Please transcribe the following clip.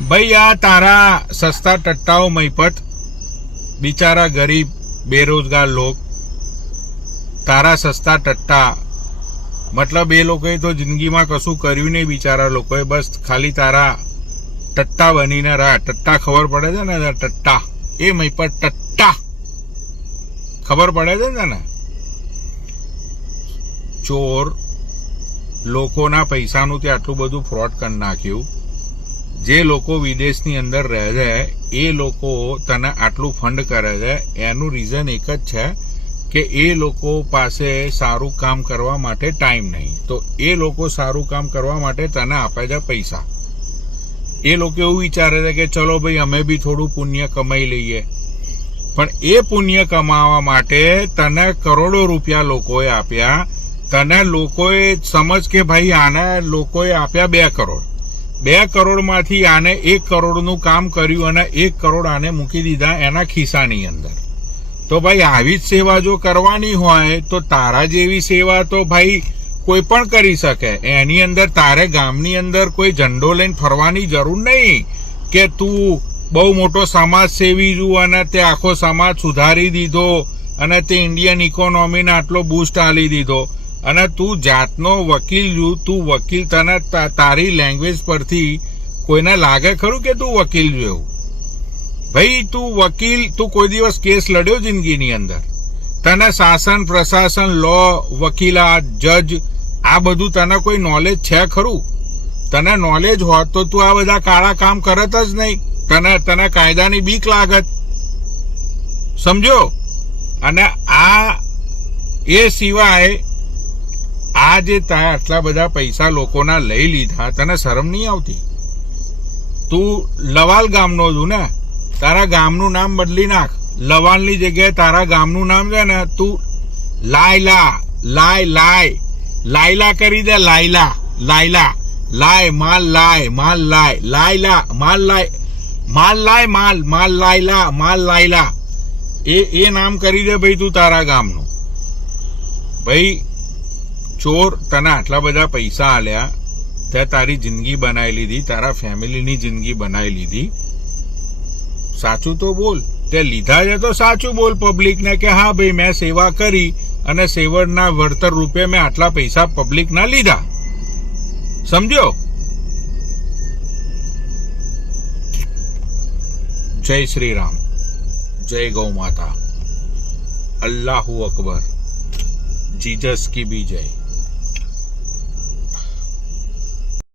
ભાઈ આ તારા સસ્તા ટટ્ટાઓ મહીપત બિચારા ગરીબ બેરોજગાર લોક તારા સસ્તા ટટ્ટા મતલબ એ લોકોએ તો જિંદગીમાં કશું કર્યું નહીં બિચારા લોકોએ બસ ખાલી તારા ટટ્ટા બનીને રહ્યા ટટ્ટા ખબર પડે છે ને ટટ્ટા એ મહીપત ટટ્ટા ખબર પડે છે ને ચોર લોકોના પૈસાનું તે આટલું બધું ફ્રોડ કરી નાખ્યું જે લોકો વિદેશની અંદર રહે છે એ લોકો તને આટલું ફંડ કરે છે એનું રીઝન એક જ છે કે એ લોકો પાસે સારું કામ કરવા માટે ટાઈમ નહીં તો એ લોકો સારું કામ કરવા માટે તને આપે છે પૈસા એ લોકો એવું વિચારે છે કે ચલો ભાઈ અમે બી થોડું પુણ્ય કમાઈ લઈએ પણ એ પુણ્ય કમાવા માટે તને કરોડો રૂપિયા લોકોએ આપ્યા તને લોકોએ સમજ કે ભાઈ આને લોકોએ આપ્યા 2 કરોડ 2 કરોડમાંથી આને 1 કરોડનું કામ કર્યું અને 1 કરોડ આને મૂકી દીધા એના ખિસ્સાની અંદર તો ભાઈ આવી જ સેવા જો કરવાની હોય તો તારા જેવી સેવા તો ભાઈ કોઈ પણ કરી શકે એની અંદર તારે ગામની અંદર કોઈ ઝંડો લઈને ફરવાની જરૂર નહીં કે તું બહુ મોટો સમાજ સેવી છું અને તે આખો સમાજ સુધારી દીધો અને તે ઇન્ડિયન ઇકોનોમીને આટલો બૂસ્ટ આલી દીધો અને તું જાતનો વકીલ છું તું વકીલ તને તારી લેંગ્વેજ પરથી કોઈને લાગે ખરું કે તું વકીલ જેવું ભાઈ તું વકીલ તું કોઈ દિવસ કેસ લડ્યો જિંદગીની અંદર તને શાસન પ્રશાસન લો વકીલાત જજ આ બધું તને કોઈ નોલેજ છે ખરું તને નોલેજ હોત તો તું આ બધા કાળા કામ કરત જ નહીં તને કાયદાની બીક લાગત સમજો અને આ એ સિવાય આ જે આટલા બધા પૈસા લોકોના લઈ લીધા તને શરમ નહીં આવતી તું લવાલ ગામનો છું ને તારા ગામનું નામ બદલી નાખ લવાલની જગ્યાએ તારા ગામનું નામ છે ને તું લાયલા કરી દે લાયલા માલ લાયલા એ નામ કરી દે ભાઈ તું તારા ગામનું ભાઈ ચોર તને આટલા બધા પૈસા આલ્યા તે તારી જિંદગી બનાવી લીધી તારા ફેમિલીની જિંદગી બનાવી લીધી સાચું તો બોલ તે લીધા છે તો સાચું બોલ પબ્લિકને કે હા ભાઈ મેં સેવા કરી અને સેવરના વળતર રૂપે મેં આટલા પૈસા પબ્લિકના લીધા સમજો જય શ્રી રામ જય ગૌ માતા અલ્લાહુ અકબર जीसस की भी जय।